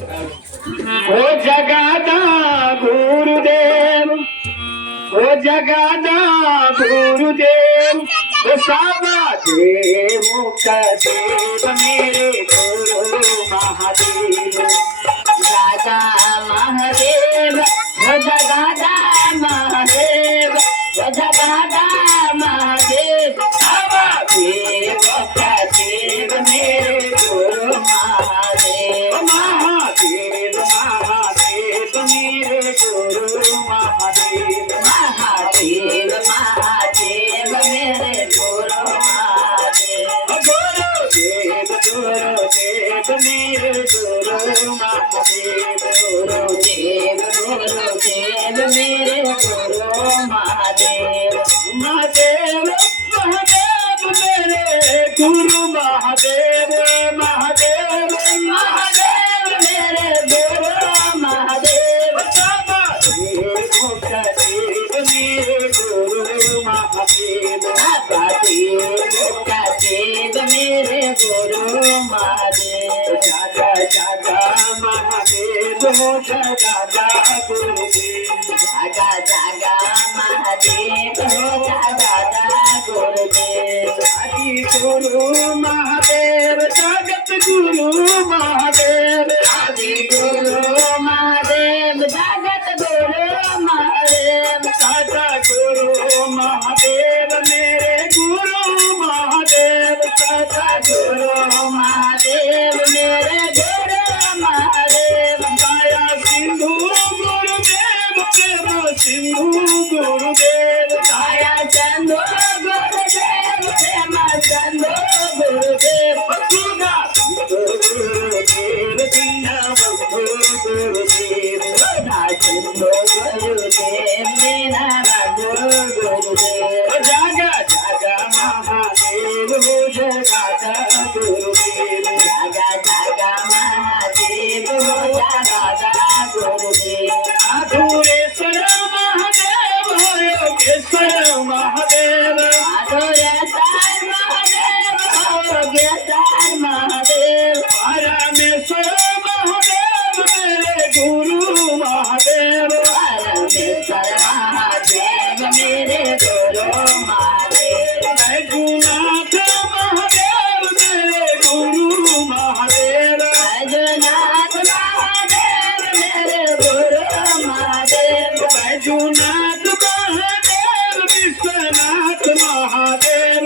ओ जगादा गुरुदेव, ओ जगादा गुरुदेव, ओ सावा देव मुक्ता देव मेरे गुरु महादेव। दादा महादेव, ओ जगादा महादेव, ओ जगादा महादेव, सावा देव मुक्ता देव मेरे गुरु महादेव। महादेव महादेव मेरे गुरु महादेव। महादेव महादेव मेरे गुरु महादेव। गुरुदेव गुरुदेव मेरे गुरु महादेव। गुरुदेव गुरुदेव मेरे गुरु महादेव। महादेव महादेव मेरे गुरु महादेव। महादेव महादेव मेरे गुरु महादेव। देव मेरे गुरु महादेव। देव मेरे गुरु महादेव। जागा जागा महादेव हो जगादा गुरुदेव। जागा जागा महादेव हो जगादा गुरुदेव। आदि गुरु महादेव, जगत गुरु महादेव। आदि गुरु महादेव, जगत गुरु महादेव। साचा गुरु महादेव मेरे गुरु महादेव। साचा गुरु महादेव मेरे गुरु महादेव। दया सिंधु गुरुदेव, प्रेम सिंधु गुरुदेव। दया सिंधु गुरुदेव, प्रेम सिंधु गुरुदेव। सुना गुरुदेव, दीना बंधु गुरुदेव। सुना सिंधु गुरुदेव, दीना बंधु गुरुदेव। जागा जागा महादेव हो जगादा गुरुदेव। जागा जागा महादेव हो जगादा गुरुदेव। आधुरेश्वर महादेव हो योगेश्वर महादेव। आधुरेश्वर महादेव हो योगेश्वर महादेव। परमेश्वर महादेव मेरे गुरु महादेव। परमेश्वर महादेव मेरे गुरु महादेव। बैजूनाथ महादेव मेरे गुरु महादेव। बैजूनाथ महादेव मेरे गुरु महादेव। बैजूनाथ महादेव, विश्वनाथ महादेव।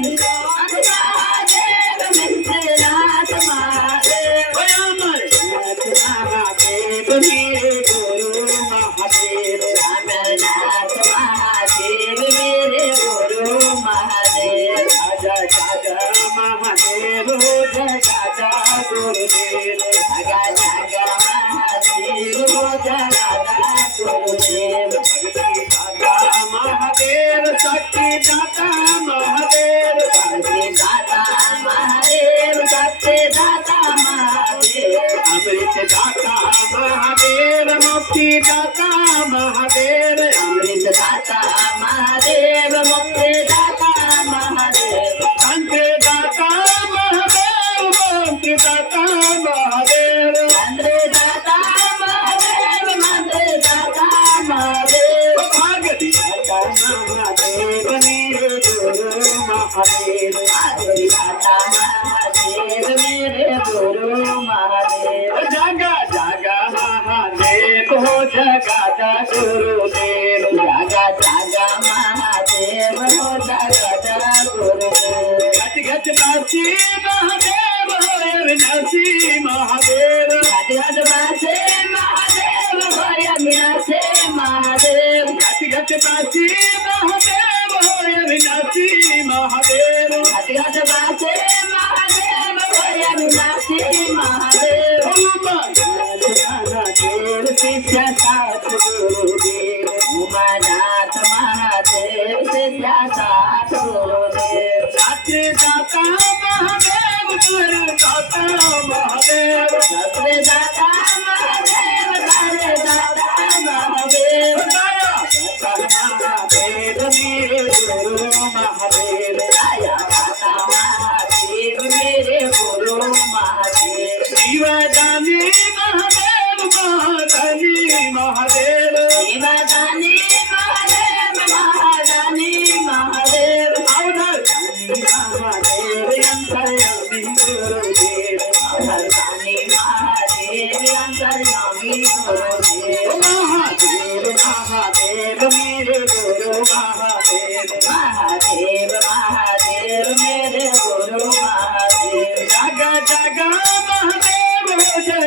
विश्वनाथ महादेव, विश्वनाथ महादेव। अमरनाथ महादेव मेरे गुरु महादेव। अमरनाथ महादेव मेरे गुरु महादेव। जागा जागा महादेव हो जगादा गुरुदेव। जागा जागा महादेव हो जगादा गुरुदेव। भक्ति दाता महादेव, शक्ति दाता महादेव। भक्ति दाता महादेव, शक्ति दाता महादेव। अमृत दाता महादेव, मुक्ति दाता महादेव। अमृत दाता महादेव, मुक्ति दाता महादेव। संत दाता महादेव, मंत्र दाता महादेव। मंत्र दाता महादेव, मंत्र दाता महादेव। भागवती दाता महादेव मेरे गुरु महादेव। भागवती दाता महादेव मेरे गुरु महादेव। जागा जागा महादेव हो जगादा गुरुदेव। जागा जागा महादेव हो जगादा गुरुदेव। घट घट बासी महादेव हो अविनाशी महादेव। घट घट बासी महादेव हो अविनाशी महादेव। घट घट बासी महादेव हो अविनाशी महादेव। घट घट बासी महादेव हो अविनाशी महादेव। देव शिष्य साथ गुरुदेव। उमानाथ महादेव शिष्य साथ गुरुदेव। छात्र दाता महादेव, गुरु दाता महादेव। छात्र दाता महादेव, गुरु दाता महादेव। दया दाता महादेव मेरे गुरु महादेव। दया दाता महादेव मेरे गुरु महादेव। शिवदानी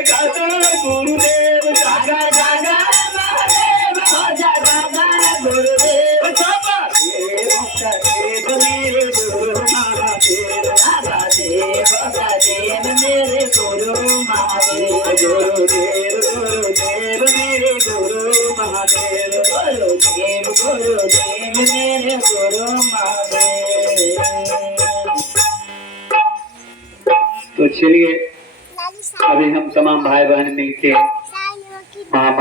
जागा गुरुदेव जागा जागा महादेव हो जागा गुरुदेव बाबा देव मेरे गुरु महादेव बाबा देव मेरे गुरु महादेव गुरुदेव गुरुदेव मेरे गुरु महादेव गुरुदेव मेरे गुरु महादेव। तो चलिए अभी हम तमाम भाई बहन मिलके